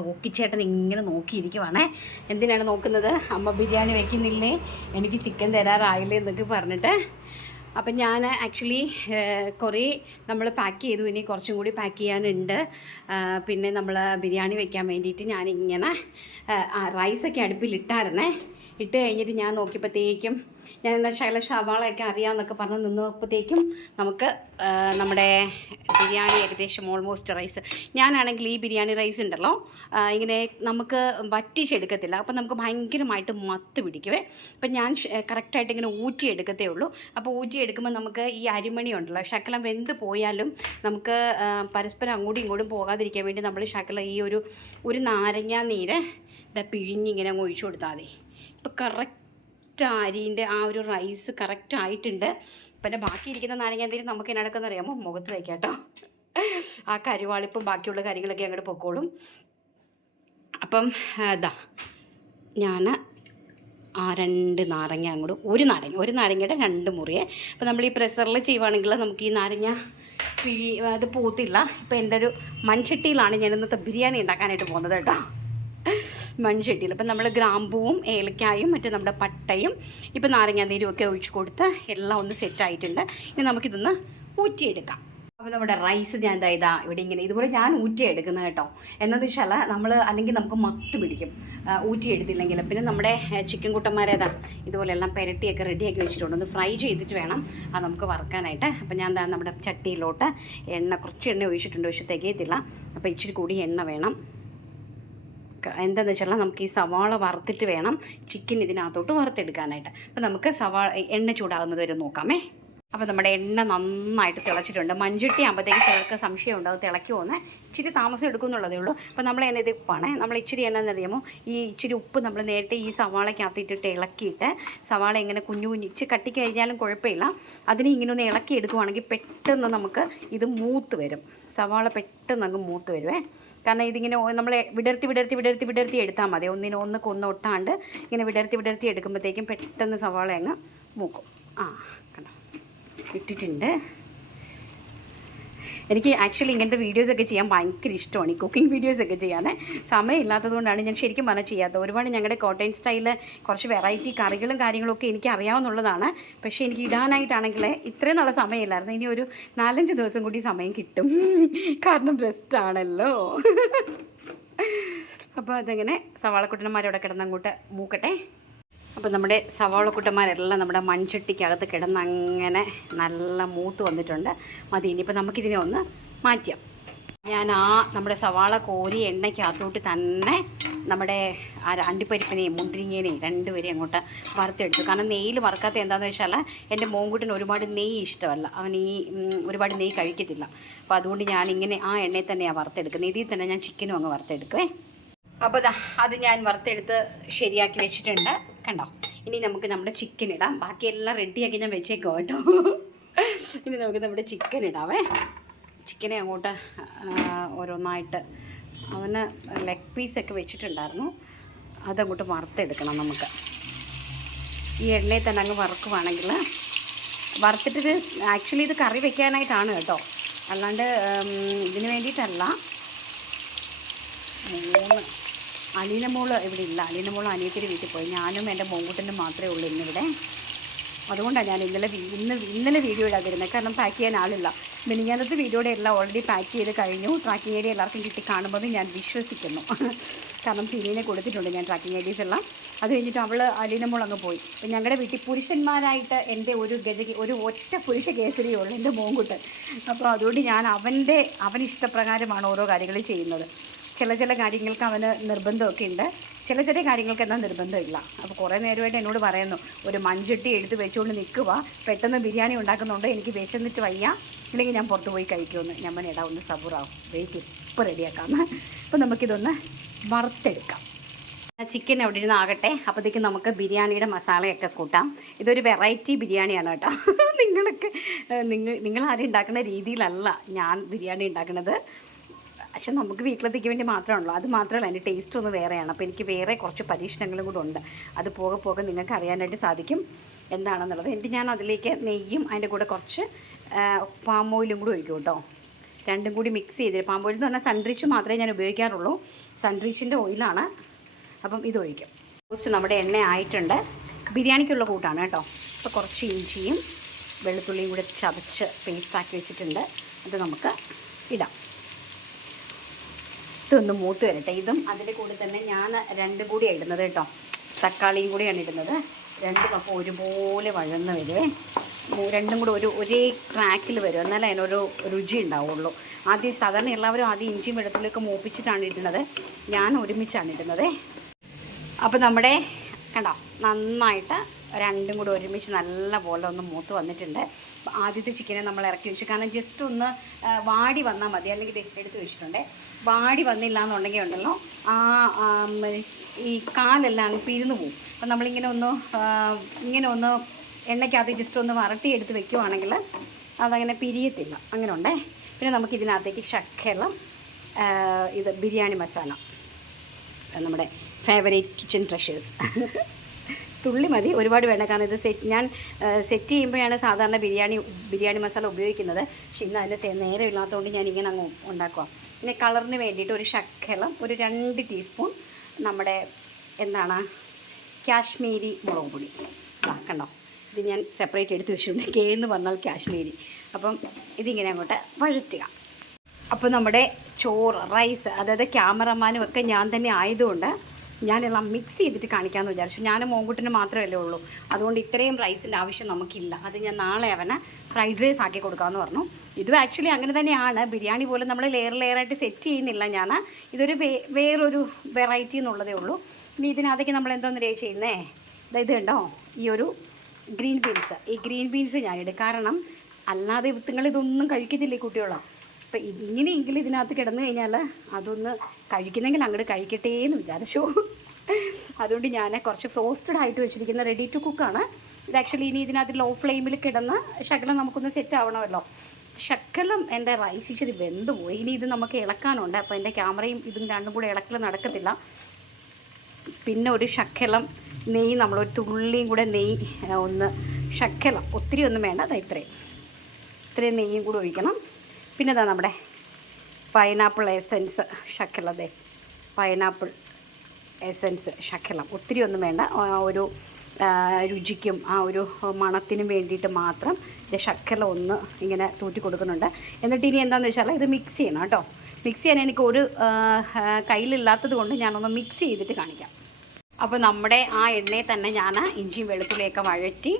Rocky ചേട്ടൻ ഇങ്ങനെ നോക്കിയിരിക്കുവാണേ. എന്തിനാണ് നോക്കുന്നത്? അമ്മ ബിരിയാണി വെക്കുന്നില്ലേ, എനിക്ക് ചിക്കൻ തരാറായില്ലേ എന്നൊക്കെ പറഞ്ഞിട്ട്. അപ്പം ഞാൻ ആക്ച്വലി കുറേ നമ്മൾ പാക്ക് ചെയ്തു, ഇനി കുറച്ചും കൂടി പാക്ക് ചെയ്യാനുണ്ട്. പിന്നെ നമ്മൾ ബിരിയാണി വെക്കാൻ വേണ്ടിയിട്ട് ഞാനിങ്ങനെ റൈസൊക്കെ അടുപ്പിലിട്ടായിരുന്നേ. ഇട്ട് കഴിഞ്ഞിട്ട് ഞാൻ നോക്കിയപ്പോഴത്തേക്കും ഞാൻ എന്താ സവാളയൊക്കെ അറിയാമെന്നൊക്കെ പറഞ്ഞ് നിന്നപ്പോഴത്തേക്കും നമുക്ക് നമ്മുടെ ബിരിയാണി ഏകദേശം ഓൾമോസ്റ്റ് റൈസ്, ഞാനാണെങ്കിൽ ഈ ബിരിയാണി റൈസ് ഉണ്ടല്ലോ ഇങ്ങനെ നമുക്ക് വറ്റിച്ചെടുക്കത്തില്ല. അപ്പം നമുക്ക് ഭയങ്കരമായിട്ട് മത്ത് പിടിക്കുവേ. അപ്പം ഞാൻ കറക്റ്റായിട്ട് ഇങ്ങനെ ഊറ്റിയെടുക്കത്തേ ഉള്ളൂ. അപ്പോൾ ഊറ്റിയെടുക്കുമ്പോൾ നമുക്ക് ഈ അരിമണി ഉണ്ടല്ലോ, ശകലം വെന്ത് പോയാലും നമുക്ക് പരസ്പരം അങ്ങോട്ടും ഇങ്ങോട്ടും പോകാതിരിക്കാൻ വേണ്ടി നമ്മൾ ശകലം ഈ ഒരു നാരങ്ങ നീര് പിഴിഞ്ഞിങ്ങനെ അങ്ങ് ഒഴിച്ചു കൊടുത്താൽ മതി. ഇപ്പോൾ കറക്റ്റ് അരിൻ്റെ ആ ഒരു റൈസ് കറക്റ്റായിട്ടുണ്ട്. പിന്നെ ബാക്കിയിരിക്കുന്ന നാരങ്ങാന്തേരി നമുക്ക് എന്നടക്കെന്ന് അറിയാമോ, മുഖത്ത് വയ്ക്കാം കേട്ടോ. ആ കരുവാളിപ്പും ബാക്കിയുള്ള കാര്യങ്ങളൊക്കെ അങ്ങോട്ട് പൊക്കോളും. അപ്പം ഇതാ ഞാൻ ആ 2 നാരങ്ങ അങ്ങോട്ട്, ഒരു നാരങ്ങയുടെ 2 മുറിയെ. അപ്പോൾ നമ്മൾ ഈ പ്രഷറിൽ ചെയ്യുവാണെങ്കിൽ നമുക്ക് ഈ നാരങ്ങ അത് പോത്തില്ല. ഇപ്പോൾ എൻ്റെ ഒരു മൺചട്ടിയിലാണ് ഞാൻ ഇന്നത്തെ ബിരിയാണി ഉണ്ടാക്കാനായിട്ട് പോകുന്നത് കേട്ടോ, മൺചട്ടിയിൽ. അപ്പം നമ്മൾ ഗ്രാമ്പൂവും ഏലക്കായും മറ്റേ നമ്മുടെ പട്ടയും ഇപ്പം നാരങ്ങാനീരും ഒക്കെ ഒഴിച്ച് കൊടുത്ത് എല്ലാം ഒന്ന് സെറ്റായിട്ടുണ്ട്. ഇനി നമുക്കിതൊന്ന് ഊറ്റിയെടുക്കാം. അപ്പോൾ നമ്മുടെ റൈസ് ഞാൻ ഇതാ ഇവിടെ ഇങ്ങനെ ഇതുപോലെ ഞാൻ ഊറ്റിയെടുക്കുന്നത് കേട്ടോ. എന്താണെന്ന് വെച്ചാൽ നമ്മൾ അല്ലെങ്കിൽ നമുക്ക് മത്ത് പിടിക്കും ഊറ്റിയെടുത്തില്ലെങ്കിൽ. പിന്നെ നമ്മുടെ ചിക്കൻ കുട്ടന്മാരേതാ ഇതുപോലെ എല്ലാം പെരട്ടിയൊക്കെ റെഡിയാക്കി വെച്ചിട്ടുണ്ട്. ഒന്ന് ഫ്രൈ ചെയ്തിട്ട് വേണം അത് നമുക്ക് വറുക്കാനായിട്ട്. അപ്പം ഞാൻ എന്താ നമ്മുടെ ചട്ടിയിലോട്ട് കുറച്ച് എണ്ണ ഒഴിച്ചിട്ടുണ്ട്, പക്ഷെ തികയത്തില്ല. അപ്പോൾ ഇച്ചിരി കൂടി എണ്ണ വേണം. എന്താണെന്ന് വെച്ചാൽ നമുക്ക് ഈ സവാള വറുത്തിട്ട് വേണം ചിക്കൻ ഇതിനകത്തോട്ട് വറുത്തെടുക്കാനായിട്ട്. അപ്പോൾ നമുക്ക് എണ്ണ ചൂടാകുന്നത് വരെ നോക്കാമേ. അപ്പോൾ നമ്മുടെ എണ്ണ നന്നായിട്ട് തിളച്ചിട്ടുണ്ട്. മൺചട്ടി ആകുമ്പോഴത്തേക്ക് ചിലർക്ക് സംശയം ഉണ്ടാവും തിളയ്ക്കുമോന്ന്. ഇച്ചിരി താമസം എടുക്കുമെന്നുള്ളതേ ഉള്ളൂ. അപ്പോൾ നമ്മൾ എന്നെ ഇതിപ്പാണ് നമ്മൾ ഇച്ചിരി എന്നാണെന്നറിയാമോ, ഈ ഇച്ചിരി ഉപ്പ് നമ്മൾ നേരത്തെ ഈ സവാളയ്ക്കകത്തിട്ടിട്ട് ഇളക്കിയിട്ട്, സവാള ഇങ്ങനെ കുഞ്ഞു ഇച്ചിരി കട്ടി കഴിഞ്ഞാലും കുഴപ്പമില്ല, അതിനെ ഇങ്ങനെ ഒന്ന് ഇളക്കി എടുക്കുവാണെങ്കിൽ പെട്ടെന്ന് നമുക്ക് ഇത് മൂത്ത് വരും. സവാള പെട്ടെന്ന് അങ്ങ് മൂത്ത് വരുവേ. കാരണം ഇതിങ്ങനെ നമ്മൾ വിടർത്തി എടുത്താൽ മതി. ഒന്ന് ഒട്ടാണ്ട് ഇങ്ങനെ വിടർത്തി എടുക്കുമ്പോഴത്തേക്കും പെട്ടെന്ന് സവാള അങ്ങ് മൂക്കും. കണ്ടോ ഇട്ടിട്ടുണ്ട്. എനിക്ക് ആക്ച്വലി ഇങ്ങനത്തെ വീഡിയോസൊക്കെ ചെയ്യാൻ ഭയങ്കര ഇഷ്ടമാണ്, ഈ കുക്കിംഗ് വീഡിയോസൊക്കെ ചെയ്യാൻ. സമയമില്ലാത്തത് കൊണ്ടാണ് ഞാൻ ശരിക്കും പറഞ്ഞാൽ ചെയ്യാത്തത്. ഒരുപാട് ഞങ്ങളുടെ കോട്ടയം സ്റ്റൈലിൽ കുറച്ച് വെറൈറ്റി കറികളും കാര്യങ്ങളൊക്കെ എനിക്ക് അറിയാവുന്നതാണ്. പക്ഷേ എനിക്ക് ഇടാനായിട്ടാണെങ്കിൽ ഇത്രയും നല്ല സമയമില്ലായിരുന്നു. ഇനി ഒരു 4-5 ദിവസം കൂടി സമയം കിട്ടും, കാരണം റെസ്റ്റാണല്ലോ. അപ്പോൾ അതങ്ങനെ സവാളക്കുട്ടന്മാരോടെ കിടന്നങ്ങോട്ട് മൂക്കട്ടെ. അപ്പോൾ നമ്മുടെ സവാളക്കുട്ടന്മാരെല്ലാം നമ്മുടെ മൺചട്ടിക്കകത്ത് കിടന്നങ്ങനെ നല്ല മൂത്ത് വന്നിട്ടുണ്ട്. മതി, ഇനിയിപ്പോൾ നമുക്കിതിനെ ഒന്ന് മാറ്റാം. ഞാൻ നമ്മുടെ സവാള കോരി എണ്ണയ്ക്കകത്തോട്ട് തന്നെ നമ്മുടെ അണ്ടിപ്പരിപ്പിനെയും മുന്തിരിങ്ങേനെയും 2 പേരെയും അങ്ങോട്ട് വറുത്തെടുത്തു. കാരണം നെയ്യിൽ വറുക്കാത്ത എന്താണെന്ന് വെച്ചാൽ എൻ്റെ മോൻകുട്ടിന് ഒരുപാട് നെയ്യ് ഇഷ്ടമല്ല, അവൻ ഒരുപാട് നെയ്യ് കഴിക്കത്തില്ല. അപ്പോൾ അതുകൊണ്ട് ഞാനിങ്ങനെ ആ എണ്ണയിൽ തന്നെയാണ് വറുത്തെടുക്കുന്നത്. ഇതിൽ തന്നെ ഞാൻ ചിക്കനും അങ്ങ് വറുത്തെടുക്കുവേ. അപ്പോൾ അത് ഞാൻ വറുത്തെടുത്ത് ശരിയാക്കി വെച്ചിട്ടുണ്ട് കണ്ടോ. ഇനി നമുക്ക് നമ്മുടെ ചിക്കൻ ഇടാം. ബാക്കിയെല്ലാം റെഡിയാക്കി ഞാൻ വെച്ചേക്കോ കേട്ടോ. ഇനി നമുക്ക് നമ്മുടെ ചിക്കൻ ഇടാവേ. ചിക്കനെ അങ്ങോട്ട് ഓരോന്നായിട്ട്, അവന് ലെഗ് പീസൊക്കെ വെച്ചിട്ടുണ്ടായിരുന്നു, അതങ്ങോട്ട് വറുത്തെടുക്കണം നമുക്ക്. ഈ എണ്ണയിൽ തന്നെ അങ്ങ് വറുക്കുവാണെങ്കിൽ, വറുത്തിട്ട് ആക്ച്വലി ഇത് കറി വെക്കാനായിട്ടാണ് കേട്ടോ, അല്ലാണ്ട് ഇതിന് വേണ്ടിയിട്ടല്ല. അലീനമോള് ഇവിടെ ഇല്ല. അലീനമോള് അനിയത്തിൻ്റെ വീട്ടിൽ പോയി. ഞാനും എൻ്റെ മോൻകുട്ടനും മാത്രമേ ഉള്ളൂ ഇന്നിവിടെ. അതുകൊണ്ടാണ് ഞാൻ ഇന്നലെ വീഡിയോ ഇടാതിരുന്നത്, കാരണം പാക്ക് ചെയ്യാൻ ആളില്ല. മിനിഞ്ഞാന്നത്തെ വീഡിയോയുടെ എല്ലാം ഓൾറെഡി പാക്ക് ചെയ്ത് കഴിഞ്ഞു. ട്രാക്കിംഗ് ഐ ഡി എല്ലാവർക്കും കിട്ടി കാണുമ്പോൾ ഞാൻ വിശ്വസിക്കുന്നു. കാരണം ഫിനീനെ കൊടുത്തിട്ടുണ്ട് ഞാൻ ട്രാക്കിംഗ് ഐ ഡീസ് എല്ലാം. അത് കഴിഞ്ഞിട്ട് അവൾ അലീനമോൾ അങ്ങ് പോയി. അപ്പം ഞങ്ങളുടെ വീട്ടിൽ പുരുഷന്മാരായിട്ട് എൻ്റെ ഒരു ഒറ്റ പുരുഷ കേസരിയേ ഉള്ളൂ, എൻ്റെ മോൻകുട്ടൻ. അപ്പോൾ അതുകൊണ്ട് ഞാൻ അവൻ ഇഷ്ടപ്രകാരമാണ് ഓരോ കാര്യങ്ങൾ ചെയ്യുന്നത്. ചില കാര്യങ്ങൾക്ക് അവന് നിർബന്ധമൊക്കെ ഉണ്ട്, ചില കാര്യങ്ങൾക്ക് എന്നാൽ നിർബന്ധമില്ല. അപ്പോൾ കുറേ നേരമായിട്ട് എന്നോട് പറയുന്നു, ഒരു മൺചട്ടി എടുത്ത് വെച്ചുകൊണ്ട് നിൽക്കുക, പെട്ടെന്ന് ബിരിയാണി ഉണ്ടാക്കുന്നുണ്ട്, എനിക്ക് വിശന്നിട്ട് വയ്യ, ഇല്ലെങ്കിൽ ഞാൻ പുറത്ത് പോയി കഴിക്കുമെന്ന്. ഞാൻ ഇടാം, ഒന്ന് സബൂറാവും, വെയിറ്റ് ഇപ്പോൾ റെഡിയാക്കാമെന്ന്. അപ്പോൾ നമുക്കിതൊന്ന് വറുത്തെടുക്കാം. ചിക്കൻ അവിടെ ഇരുന്ന് ആകട്ടെ. അപ്പോഴത്തേക്കും നമുക്ക് ബിരിയാണിയുടെ മസാലയൊക്കെ കൂട്ടാം. ഇതൊരു വെറൈറ്റി ബിരിയാണിയാണ് കേട്ടോ. നിങ്ങൾ ആരും ഉണ്ടാക്കുന്ന രീതിയിലല്ല ഞാൻ ബിരിയാണി ഉണ്ടാക്കുന്നത്. പക്ഷെ നമുക്ക് വീട്ടിലത്തേക്ക് വേണ്ടി മാത്രമാണല്ലോ, അത് മാത്രമല്ല എൻ്റെ ടേസ്റ്റ് ഒന്ന് വേറെയാണ്. അപ്പോൾ എനിക്ക് വേറെ കുറച്ച് പരീക്ഷണങ്ങളും കൂടെ ഉണ്ട്. അത് പോകെ നിങ്ങൾക്ക് അറിയാനായിട്ട് സാധിക്കും എന്താണെന്നുള്ളത്. എന്നിട്ട് ഞാൻ അതിലേക്ക് നെയ്യും അതിൻ്റെ കൂടെ കുറച്ച് പാം ഓയിലും കൂടി ഒഴിക്കും കേട്ടോ. രണ്ടും കൂടി മിക്സ് ചെയ്ത് പാം ഓയിൽ എന്ന് പറഞ്ഞാൽ സൺറിച്ച് മാത്രമേ ഞാൻ ഉപയോഗിക്കാറുള്ളൂ. സൺറിച്ചിൻ്റെ ഓയിലാണ്. അപ്പം ഇതൊഴിക്കും. കുറച്ച് നമ്മുടെ എണ്ണ ആയിട്ടുണ്ട്. ബിരിയാണിക്കുള്ള കൂട്ടാണ് കേട്ടോ. അപ്പോൾ കുറച്ച് ഇഞ്ചിയും വെളുത്തുള്ളിയും കൂടി ചതച്ച് പേസ്റ്റാക്കി വെച്ചിട്ടുണ്ട്. അത് നമുക്ക് ഇടാം. ഇതൊന്ന് മൂത്ത് വരട്ടെ. ഇതും അതിൻ്റെ കൂടെ തന്നെ ഞാൻ രണ്ടും കൂടിയാണ് ഇടുന്നത് കേട്ടോ. തക്കാളിയും കൂടിയാണ് ഇടുന്നത്. രണ്ടും അപ്പോൾ ഒരുപോലെ വഴന്ന് വരുവേ. രണ്ടും കൂടെ ഒരേ ട്രാക്കിൽ വരും, എന്നാലേ അതിനൊരു രുചി ഉണ്ടാവുള്ളൂ. ആദ്യം സാധാരണ എല്ലാവരും ആദ്യം ഇഞ്ചിയും വെളുത്തുള്ളിയൊക്കെ മൂപ്പിച്ചിട്ടാണ് ഇടുന്നത്. ഞാൻ ഒരുമിച്ചാണ് ഇടുന്നത്. അപ്പോൾ നമ്മുടെ കണ്ടോ നന്നായിട്ട് രണ്ടും കൂടി ഒരുമിച്ച് നല്ല പോലെ ഒന്ന് മൂത്ത് വന്നിട്ടുണ്ട്. ആദ്യത്തെ ചിക്കനെ നമ്മൾ ഇറക്കി വെച്ചു. കാരണം ജസ്റ്റ് ഒന്ന് വാടി വന്നാൽ മതി. അല്ലെങ്കിൽ ഇത് എടുത്ത് വെച്ചിട്ടുണ്ട്. വാടി വന്നില്ല എന്നുണ്ടെങ്കിൽ ഉണ്ടല്ലോ ഈ കാലെല്ലാം പിരിഞ്ഞു പോകും. അപ്പം നമ്മളിങ്ങനെ ഒന്ന് എണ്ണയ്ക്കകത്ത് ജസ്റ്റ് ഒന്ന് വരട്ടി എടുത്ത് വെക്കുവാണെങ്കിൽ അതങ്ങനെ പിരിയത്തില്ല. അങ്ങനെ ഉണ്ടേ. പിന്നെ നമുക്കിതിനകത്തേക്ക് ശർക്കര, ഇത് ബിരിയാണി മസാല, നമ്മുടെ ഫേവറേറ്റ് കിച്ചൺ ട്രഷേഴ്സ്, തുള്ളി മതി, ഒരുപാട് വേണ്ട. കാരണം ഇത് ഞാൻ സെറ്റ് ചെയ്യുമ്പോഴാണ് സാധാരണ ബിരിയാണി മസാല ഉപയോഗിക്കുന്നത്. പക്ഷെ ഇന്ന് അതിൻ്റെ നേരം ഇല്ലാത്തതുകൊണ്ട് ഞാൻ ഇങ്ങനെ അങ്ങ് ഉണ്ടാക്കുക. പിന്നെ കളറിന് വേണ്ടിയിട്ട് ഒരു ശർക്കര, ഒരു 2 ടീസ്പൂൺ നമ്മുടെ കാശ്മീരി മുളക് പൊടി. കണ്ടോ, ഇത് ഞാൻ സെപ്പറേറ്റ് എടുത്ത് വെച്ചിട്ടുണ്ട്. എന്ന് പറഞ്ഞാൽ കാശ്മീരി. അപ്പം ഇതിങ്ങനെ അങ്ങോട്ട് വഴറ്റുക. അപ്പോൾ നമ്മുടെ ചോറ്, റൈസ്, അതായത് ക്യാമറമാനും ഒക്കെ ഞാൻ തന്നെ ആയതുകൊണ്ട് ഞാനെല്ലാം മിക്സ് ചെയ്തിട്ട് കാണിക്കാമെന്ന് വിചാരിച്ചു. ഞാനും മോങ്കുട്ടിന് മാത്രമല്ലേ ഉള്ളൂ. അതുകൊണ്ട് ഇത്രയും റൈസിൻ്റെ ആവശ്യം നമുക്കില്ല. അത് ഞാൻ നാളെ അവനെ ഫ്രൈഡ് റൈസ് ആക്കി കൊടുക്കാമെന്ന് പറഞ്ഞു. ഇതും ആക്ച്വലി അങ്ങനെ തന്നെയാണ്. ബിരിയാണി പോലെ നമ്മൾ ലെയറായിട്ട് സെറ്റ് ചെയ്യുന്നില്ല ഞാൻ. ഇതൊരു വേറൊരു വെറൈറ്റി എന്നുള്ളതേ ഉള്ളൂ. ഇനി ഇതിനകത്തേക്ക് നമ്മൾ എന്തോന്ന് ചെയ്യുന്നേ, ഇത് കണ്ടോ ഈ ഒരു ഗ്രീൻ ബീൻസ്. ഈ ഗ്രീൻ ബീൻസ് ഞാനിടും. കാരണം അല്ലാതെ ഇതൊന്നും കഴിക്കത്തില്ലേ കുട്ടികളാണ്. അപ്പം ഇങ്ങനെയെങ്കിലും ഇതിനകത്ത് കിടന്നു കഴിഞ്ഞാൽ അതൊന്ന് കഴിക്കുന്നെങ്കിൽ അങ്ങോട്ട് കഴിക്കട്ടെ എന്ന് വിചാരിച്ചു. അതുകൊണ്ട് ഞാൻ കുറച്ച് ഫ്രോസ്റ്റഡ് ആയിട്ട് വെച്ചിരിക്കുന്ന റെഡി ടു കുക്കാണ് ഇത്. ആക്ച്വലി ഇനി ഇതിനകത്ത് ലോ ഫ്ലെയിമിൽ കിടന്ന് ശകലം നമുക്കൊന്ന് സെറ്റ് ആവണമല്ലോ. ശകലം എൻ്റെ റൈസ് ഇച്ചിരി വെന്ത് പോയി. ഇനി ഇത് നമുക്ക് ഇളക്കാനുണ്ട്. അപ്പോൾ എൻ്റെ ക്യാമറയും ഇതും രണ്ടും കൂടെ ഇളക്കൽ നടക്കത്തില്ല. പിന്നെ ഒരു ശകലം നെയ്യ്, നമ്മളൊരു തുള്ളിയും കൂടെ നെയ്യ്, ഒന്ന് ശകലം, ഒത്തിരി ഒന്നും വേണ്ട, അത് ഇത്രയും നെയ്യും കൂടെ ഒഴിക്കണം. പിന്നെ ഇതാ നമ്മുടെ പൈനാപ്പിൾ എസൻസ് ശകലം. പൈനാപ്പിൾ എസൻസ് ശകലം, ഒത്തിരി ഒന്നും വേണ്ട. ഒരു രുചിക്കും ആ ഒരു മണത്തിനും വേണ്ടിയിട്ട് മാത്രം ഇത് ശകലം ഒന്ന് ഇങ്ങനെ തൂറ്റി കൊടുക്കുന്നുണ്ട്. എന്നിട്ട് ഇനി എന്താണെന്ന് വെച്ചാൽ ഇത് മിക്സ് ചെയ്യണം കേട്ടോ. മിക്സ് ചെയ്യാൻ എനിക്ക് ഒരു കയ്യിലില്ലാത്തത് കൊണ്ട് ഞാനൊന്ന് മിക്സ് ചെയ്തിട്ട് കാണിക്കാം. അപ്പോൾ നമ്മുടെ ആ എണ്ണയിൽ തന്നെ ഞാൻ ഇഞ്ചിയും വെളുത്തുള്ളിയൊക്കെ വഴറ്റി,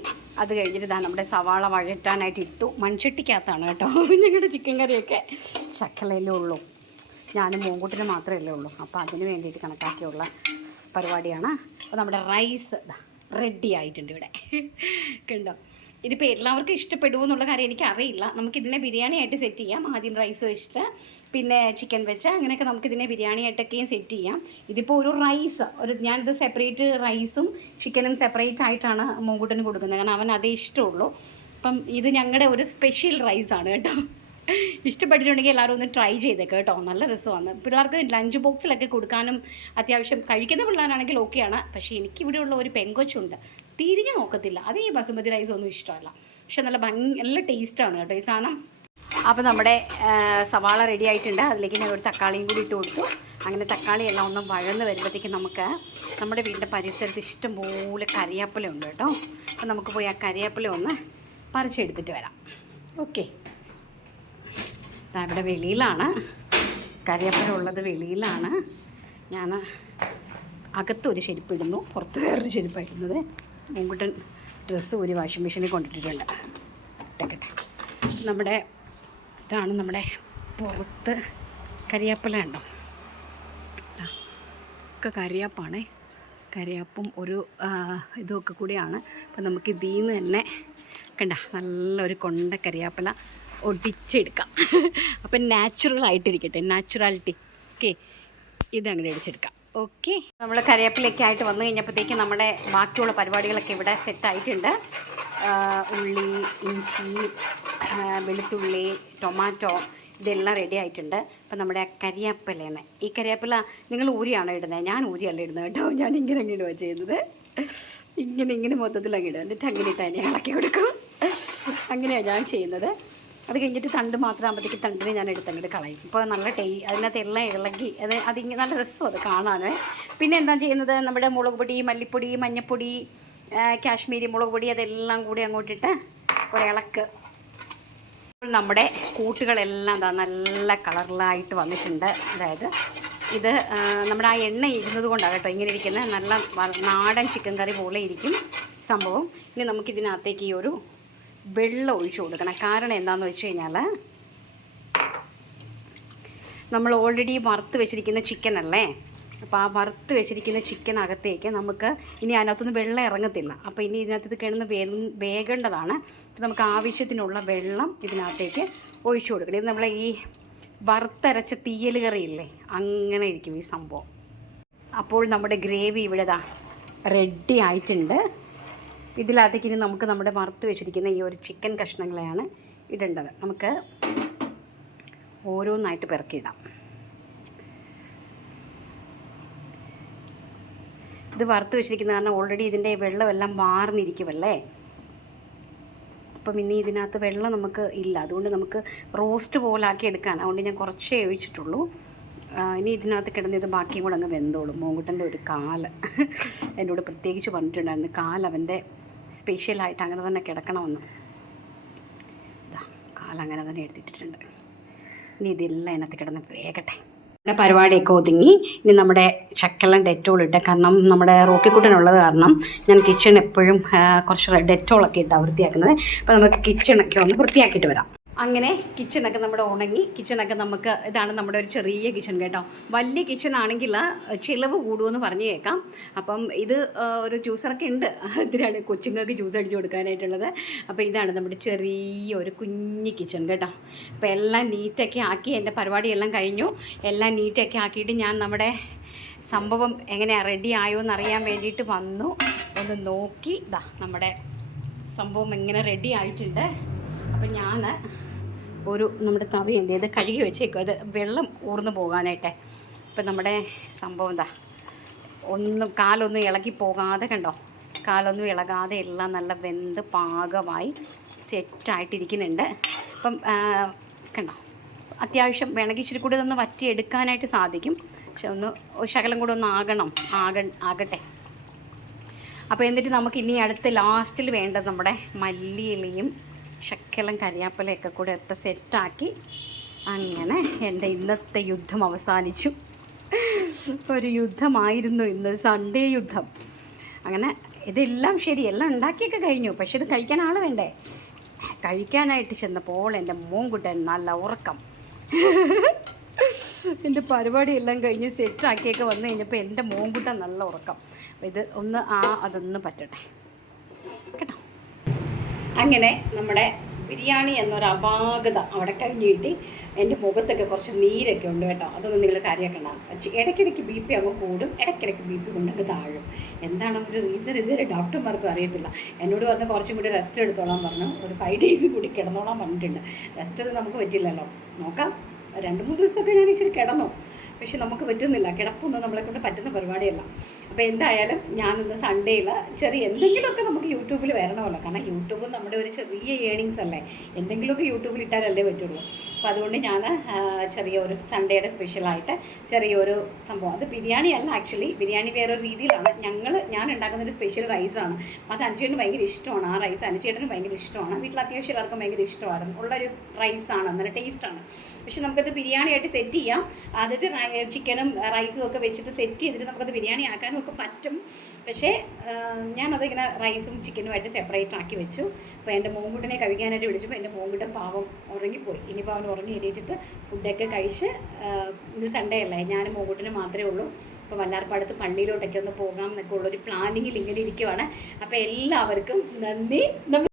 അത് കഴിഞ്ഞിട്ട് ഇതാ നമ്മുടെ സവാള വഴറ്റാനായിട്ട് ഇട്ടു. മൺചട്ടിക്കകത്താണ് കേട്ടോ ഞങ്ങളുടെ ചിക്കൻ കറിയൊക്കെ. ശകലല്ലേ ഉള്ളൂ, ഞാനും മോങ്കുട്ടിന് മാത്രമല്ലേ ഉള്ളൂ. അപ്പോൾ അതിന് വേണ്ടിയിട്ട് കണക്കാക്കിയുള്ള പരിപാടിയാണ്. അപ്പോൾ നമ്മുടെ റൈസ് റെഡി ആയിട്ടുണ്ട് ഇവിടെ കണ്ടോ. ഇതിപ്പോൾ എല്ലാവർക്കും ഇഷ്ടപ്പെടുമോ എന്നുള്ള കാര്യം എനിക്കറിയില്ല. നമുക്കിതിനെ ബിരിയാണി ആയിട്ട് സെറ്റ് ചെയ്യാം. ആദ്യം റൈസ് വെച്ചിട്ട് പിന്നെ ചിക്കൻ വെച്ച് അങ്ങനെയൊക്കെ നമുക്കിതിനെ ബിരിയാണി ആയിട്ടൊക്കെയും സെറ്റ് ചെയ്യാം. ഇതിപ്പോൾ ഒരു റൈസ്, ഞാനിത് സെപ്പറേറ്റ് റൈസും ചിക്കനും സെപ്പറേറ്റ് ആയിട്ടാണ് മോങ്കുട്ടന് കൊടുക്കുന്നത്. കാരണം അവൻ അതേ ഇഷ്ടമുള്ളൂ. അപ്പം ഇത് ഞങ്ങളുടെ ഒരു സ്പെഷ്യൽ റൈസാണ് കേട്ടോ. ഇഷ്ടപ്പെട്ടിട്ടുണ്ടെങ്കിൽ എല്ലാവരും ഒന്ന് ട്രൈ ചെയ്തേക്കാം കേട്ടോ. നല്ല രസമാണ്. പിള്ളേർക്ക് ലഞ്ച് ബോക്സിലൊക്കെ കൊടുക്കാനും അത്യാവശ്യം കഴിക്കുന്ന പിള്ളേരാണെങ്കിൽ ഓക്കെയാണ്. പക്ഷേ എനിക്കിവിടെയുള്ള ഒരു പെങ്കൊച്ചുണ്ട്, തിരിഞ്ഞ് നോക്കത്തില്ല. അത് ഈ ബസുമതി റൈസ് ഒന്നും ഇഷ്ടമല്ല. പക്ഷെ നല്ല ടേസ്റ്റാണ് കേട്ടോ ഈ സാധനം. അപ്പോൾ നമ്മുടെ സവാള റെഡി ആയിട്ടുണ്ട്. അതിലേക്ക് ഞാൻ ഒരു തക്കാളിയും കൂടി ഇട്ട് കൊടുത്തു. അങ്ങനെ തക്കാളി എല്ലാം ഒന്നും വഴന്ന് വരുമ്പോഴത്തേക്കും നമുക്ക് നമ്മുടെ വീടിൻ്റെ പരിസരത്ത് ഇഷ്ടംപോലെ കരിയാപ്പില ഉണ്ട് കേട്ടോ. അപ്പോൾ നമുക്ക് പോയി ആ കരിയാപ്പില ഒന്ന് പറിച്ചെടുത്തിട്ട് വരാം. ഓക്കെ, ഇവിടെ വെളിയിലാണ് കരിയാപ്പില ഉള്ളത്, വെളിയിലാണ്. ഞാൻ അകത്തൊരു ചെരുപ്പിടുന്നു, പുറത്ത് വേറൊരു ചെരുപ്പായിരുന്നത്. മോങ്കുട്ടൻ ഡ്രസ്സ് ഒരു വാഷിംഗ് മെഷീനിൽ കൊണ്ടിട്ടിട്ടുണ്ട്. ഇട്ടേക്കട്ടെ. ഇതാണ് നമ്മുടെ പുറത്ത് കരിയാപ്പില ഉണ്ടോ. ഒക്കെ കരിയാപ്പാണേ. കരിയാപ്പും ഒരു ഇതൊക്കെ കൂടിയാണ്. അപ്പം നമുക്ക് ഇതിൽ നിന്ന് തന്നെ കണ്ട നല്ലൊരു കൊണ്ട കരിയാപ്പില ഒടിച്ചെടുക്കാം. അപ്പം നാച്ചുറലായിട്ടിരിക്കട്ടെ, നാച്ചുറാലിറ്റി. ഓക്കെ, ഇതങ്ങനെ അടിച്ചെടുക്കാം. ഓക്കെ, നമ്മൾ കരിവേപ്പിലൊക്കെ ആയിട്ട് വന്നു കഴിഞ്ഞപ്പോഴത്തേക്ക് നമ്മുടെ ബാക്കിയുള്ള പരിപാടികളൊക്കെ ഇവിടെ സെറ്റായിട്ടുണ്ട്. ഉള്ളി, ഇഞ്ചി, വെളുത്തുള്ളി, ടൊമാറ്റോ ഇതെല്ലാം റെഡി ആയിട്ടുണ്ട്. അപ്പം നമ്മുടെ കരിവേപ്പിലയാണ്. ഈ കരിവേപ്പില നിങ്ങൾ ഊരിയാണോ ഇടുന്നത്? ഞാൻ ഊരിയല്ല ഇടുന്നത് കേട്ടോ. ഞാൻ ഇങ്ങനെ അങ്ങ് ഇടുക ചെയ്യുന്നത്. ഇങ്ങനെ മൊത്തത്തിൽ അങ്ങ് ഇടുക. എന്നിട്ട് അങ്ങനെ തന്നെ ഇളക്കി കൊടുക്കും. അങ്ങനെയാണ് ഞാൻ ചെയ്യുന്നത്. അത് കഴിഞ്ഞിട്ട് തണ്ട് മാത്രം ആകുമ്പോഴത്തേക്ക് തണ്ടിനെ ഞാൻ എടുത്തങ്ങോട്ട് കളയും. ഇപ്പോൾ നല്ല അതിനകത്ത് എല്ലാം ഇളകി അതിങ്ങനെ നല്ല രസം അത് കാണാൻ. പിന്നെ എന്താ ചെയ്യുന്നത്, നമ്മുടെ മുളക് പൊടി, മല്ലിപ്പൊടി, മഞ്ഞൾപ്പൊടി, കാശ്മീരി മുളക് പൊടി അതെല്ലാം കൂടി അങ്ങോട്ടിട്ട് ഒരിളക്ക്. നമ്മുടെ കൂട്ടുകളെല്ലാം നല്ല കളറിലായിട്ട് വന്നിട്ടുണ്ട്. അതായത് ഇത് നമ്മുടെ ആ എണ്ണ ഇരുന്നത് കൊണ്ടാണ് കേട്ടോ ഇങ്ങനെ ഇരിക്കുന്നത്. നല്ല നാടൻ ചിക്കൻ കറി പോലെ ഇരിക്കും സംഭവം. ഇനി നമുക്കിതിനകത്തേക്ക് ഈ ഒരു വെള്ളം ഒഴിച്ചു കൊടുക്കണം. കാരണം എന്താണെന്ന് വെച്ച് കഴിഞ്ഞാൽ നമ്മൾ ഓൾറെഡി വറുത്ത് വെച്ചിരിക്കുന്ന ചിക്കൻ അല്ലേ. അപ്പോൾ ആ വറുത്ത് വെച്ചിരിക്കുന്ന ചിക്കനകത്തേക്ക് നമുക്ക് ഇനി അതിനകത്തുനിന്ന് വെള്ളം ഇറങ്ങത്തില്ല. അപ്പോൾ ഇനി ഇതിനകത്ത് കിടന്ന് വേകേണ്ടതാണ്. നമുക്ക് ആവശ്യത്തിനുള്ള വെള്ളം ഇതിനകത്തേക്ക് ഒഴിച്ചു കൊടുക്കണം. ഇത് നമ്മളെ ഈ വറുത്തരച്ച തീയൽ കറിയില്ലേ, അങ്ങനെ ഇരിക്കും ഈ സംഭവം. അപ്പോൾ നമ്മുടെ ഗ്രേവി ഇവിടെ റെഡി ആയിട്ടുണ്ട്. ഇതിനകത്തേക്ക് ഇനി നമുക്ക് നമ്മുടെ വറുത്ത് വെച്ചിരിക്കുന്ന ഈ ഒരു ചിക്കൻ കഷ്ണങ്ങളെയാണ് ഇടേണ്ടത്. നമുക്ക് ഓരോന്നായിട്ട് പെറുക്കിയിടാം. ഇത് വറുത്ത് വെച്ചിരിക്കുന്ന കാരണം ഓൾറെഡി ഇതിൻ്റെ വെള്ളമെല്ലാം വാർന്നിരിക്കുമല്ലേ. അപ്പം ഇനി ഇതിനകത്ത് വെള്ളം നമുക്ക് ഇല്ല, അതുകൊണ്ട് നമുക്ക് റോസ്റ്റ് പോലാക്കി എടുക്കാൻ. അതുകൊണ്ട് ഞാൻ കുറച്ചേ ഒഴിച്ചിട്ടുള്ളൂ. ഇനി ഇതിനകത്ത് കിടന്നത് ബാക്കിയും കൂടെ അങ്ങ് വെന്തോളും. മോങ്കുട്ടൻ്റെ ഒരു കാല് എന്നോട് പ്രത്യേകിച്ച് പറഞ്ഞിട്ടുണ്ടായിരുന്നു, കാലവൻ്റെ സ്പെഷ്യലായിട്ട് അങ്ങനെ തന്നെ കിടക്കണമെന്ന്. കാലങ്ങനെ തന്നെ എടുത്തിട്ടുണ്ട്. ഇനി ഇതെല്ലാം അതിനകത്ത് കിടന്ന് വേകട്ടെ. നമ്മുടെ പരിപാടിയൊക്കെ ഒതുങ്ങി. ഇനി നമ്മുടെ ശക്കലം ഡെറ്റോൾ ഇട്ട്, കാരണം നമ്മുടെ റോക്കിക്കുട്ടനുള്ളത് കാരണം ഞാൻ കിച്ചൺ എപ്പോഴും കുറച്ച് ഡെറ്റോളൊക്കെ ഇട്ടാണ് വൃത്തിയാക്കുന്നത്. അപ്പോൾ നമുക്ക് കിച്ചണൊക്കെ ഒന്ന് വൃത്തിയാക്കിയിട്ട് വരാം. അങ്ങനെ കിച്ചണൊക്കെ നമ്മുടെ ഉണങ്ങി. കിച്ചണൊക്കെ നമുക്ക് ഇതാണ് നമ്മുടെ ഒരു ചെറിയ കിച്ചൺ കേട്ടോ. വലിയ കിച്ചൺ ആണെങ്കിൽ ചിലവ് കൂടുമെന്ന് പറഞ്ഞു കേൾക്കാം. അപ്പം ഇത് ഒരു ജ്യൂസറൊക്കെ ഉണ്ട്, അതിനാണ് കൊച്ചുങ്ങൾക്ക് ജ്യൂസ് അടിച്ച് കൊടുക്കാനായിട്ടുള്ളത്. അപ്പോൾ ഇതാണ് നമ്മുടെ ചെറിയൊരു കുഞ്ഞ് കിച്ചൺ കേട്ടോ. അപ്പോൾ എല്ലാം നീറ്റൊക്കെ ആക്കി, എൻ്റെ പരിപാടിയെല്ലാം കഴിഞ്ഞു. എല്ലാം നീറ്റൊക്കെ ആക്കിയിട്ട് ഞാൻ നമ്മുടെ സംഭവം എങ്ങനെയാണ് റെഡി ആയോ എന്നറിയാൻ വേണ്ടിയിട്ട് വന്നു. ഒന്ന് നോക്കി, നമ്മുടെ സംഭവം എങ്ങനെ റെഡി ആയിട്ടുണ്ട്. അപ്പം ഞാൻ നമ്മുടെ തവി എന്ത് ചെയ്ത് കഴുകി വെച്ചേക്കും, അത് വെള്ളം ഊർന്നു പോകാനായിട്ടേ. ഇപ്പം നമ്മുടെ സംഭവം കാലൊന്നും ഇളകി പോകാതെ കണ്ടോ, കാലൊന്നും ഇളകാതെ എല്ലാം നല്ല വെന്ത് പാകമായി സെറ്റായിട്ടിരിക്കുന്നുണ്ട്. അപ്പം കണ്ടോ, അത്യാവശ്യം വേണമെങ്കിൽ ഇച്ചിരി കൂടി ഒന്ന് വറ്റിയെടുക്കാനായിട്ട് സാധിക്കും. പക്ഷെ ശകലം കൂടെ ഒന്ന് ആകട്ടെ. അപ്പോൾ എന്നിട്ട് നമുക്ക് ഇനി അടുത്ത ലാസ്റ്റിൽ വേണ്ടത് നമ്മുടെ മല്ലിയിലയും ശക്കലം കരിയാപ്പലയൊക്കെ കൂടെ ഇട്ട് സെറ്റാക്കി. അങ്ങനെ എൻ്റെ ഇന്നത്തെ യുദ്ധം അവസാനിച്ചു. ഒരു യുദ്ധമായിരുന്നു ഇന്ന്, സൺഡേ യുദ്ധം. അങ്ങനെ ഇതെല്ലാം ശരി, എല്ലാം ഉണ്ടാക്കിയൊക്കെ കഴിഞ്ഞു. പക്ഷെ ഇത് കഴിക്കാൻ ആൾ വേണ്ടേ. കഴിക്കാനായിട്ട് ചെന്നപ്പോൾ എൻ്റെ മോൻകുട്ടൻ നല്ല ഉറക്കം. എൻ്റെ പരിപാടിയെല്ലാം കഴിഞ്ഞ് സെറ്റാക്കിയൊക്കെ വന്നു കഴിഞ്ഞപ്പോൾ എൻ്റെ മോൻകുട്ടൻ നല്ല ഉറക്കം. അപ്പോൾ ഇത് അതൊന്ന് പറ്റട്ടെ കേട്ടോ. അങ്ങനെ നമ്മുടെ ബിരിയാണി എന്നൊരു അപാകത അവിടെ കഴിഞ്ഞ് കിട്ടി. എൻ്റെ മുഖത്തൊക്കെ കുറച്ച് നീരൊക്കെ ഉണ്ട് കേട്ടോ. അതൊന്നും നിങ്ങൾ കാര്യമാക്കണ്ട. ഇടയ്ക്കിടയ്ക്ക് ബി പി അങ്ങ് കൂടും, ഇടയ്ക്കിടയ്ക്ക് ബി പി കൊണ്ടൊക്കെ താഴും. എന്താണെന്നൊരു റീസൺ ഇതുവരെ ഡോക്ടർമാർക്കും അറിയത്തില്ല. എന്നോട് പറഞ്ഞ് കുറച്ചും കൂടി റെസ്റ്റ് എടുത്തോളാൻ പറഞ്ഞു. ഒരു 5 days കൂടി കിടന്നോളാൻ പറഞ്ഞിട്ടുണ്ട്. റെസ്റ്റ് അത് നമുക്ക് പറ്റില്ലല്ലോ, നോക്കാം. 2-3 ദിവസമൊക്കെ ഞാൻ ഇച്ചിരി കിടന്നു. പക്ഷെ നമുക്ക് പറ്റുന്നില്ല, കിടപ്പൊന്നും നമ്മളെ കൊണ്ട് പറ്റുന്ന പരിപാടിയല്ല. അപ്പോൾ എന്തായാലും ഞാനിന്ന് സൺഡേയിൽ ചെറിയ എന്തെങ്കിലുമൊക്കെ നമുക്ക് യൂട്യൂബിൽ വരണമല്ലോ. കാരണം യൂട്യൂബ് നമ്മുടെ ഒരു ചെറിയ ഏണിങ്സ് അല്ലേ, എന്തെങ്കിലുമൊക്കെ യൂട്യൂബിൽ ഇട്ടാലല്ലേ പറ്റുള്ളൂ. അപ്പോൾ അതുകൊണ്ട് ഞാൻ ചെറിയൊരു സൺഡേയുടെ സ്പെഷ്യലായിട്ട് ചെറിയൊരു സംഭവം, അത് ബിരിയാണി അല്ല ആക്ച്വലി, ബിരിയാണി വേറൊരു രീതിയിലാണ്. ഞാൻ ഉണ്ടാക്കുന്നൊരു സ്പെഷ്യൽ റൈസാണ്. അത് അനുചേട്ടന് ഭയങ്കര ഇഷ്ടമാണ്. ആ റൈസ് അനുചേട്ടന് ഭയങ്കര ഇഷ്ടമാണ്. വീട്ടിൽ അത്യാവശ്യം എല്ലാവർക്കും ഭയങ്കര ഇഷ്ടമാണ്. ഉള്ളൊരു റൈസാണ്, നല്ല ടേസ്റ്റാണ്. പക്ഷെ നമുക്കത് ബിരിയാണിയായിട്ട് സെറ്റ് ചെയ്യാം. അതായത് ചിക്കനും റൈസും ഒക്കെ വെച്ചിട്ട് സെറ്റ് ചെയ്തിട്ട് നമുക്കത് ബിരിയാണി ആക്കാനും ഒക്കെ പറ്റും. പക്ഷേ ഞാനതിങ്ങനെ റൈസും ചിക്കനുമായിട്ട് സെപ്പറേറ്റ് ആക്കി വെച്ചു. അപ്പോൾ എൻ്റെ മോൻകുട്ടനെ കഴിക്കാനായിട്ട് വിളിച്ചപ്പോൾ എൻ്റെ മോൻകുട്ടൻ പാവം ഉറങ്ങിപ്പോയി. ഇനിയിപ്പോൾ അവൻ ഉറങ്ങി എണീറ്റിട്ട് ഫുഡൊക്കെ കഴിച്ച്, ഇത് സൺഡേ അല്ലേ, ഞാനും മോൻകുട്ടനും മാത്രമേ ഉള്ളൂ. അപ്പോൾ വല്ലാർപ്പാടത്ത് പള്ളിയിലോട്ടൊക്കെ ഒന്ന് പോകാം എന്നൊക്കെ ഉള്ളൊരു പ്ലാനിങ്ങിൽ ഇങ്ങനെ ഇരിക്കുവാണ്. അപ്പോൾ എല്ലാവർക്കും നന്ദി.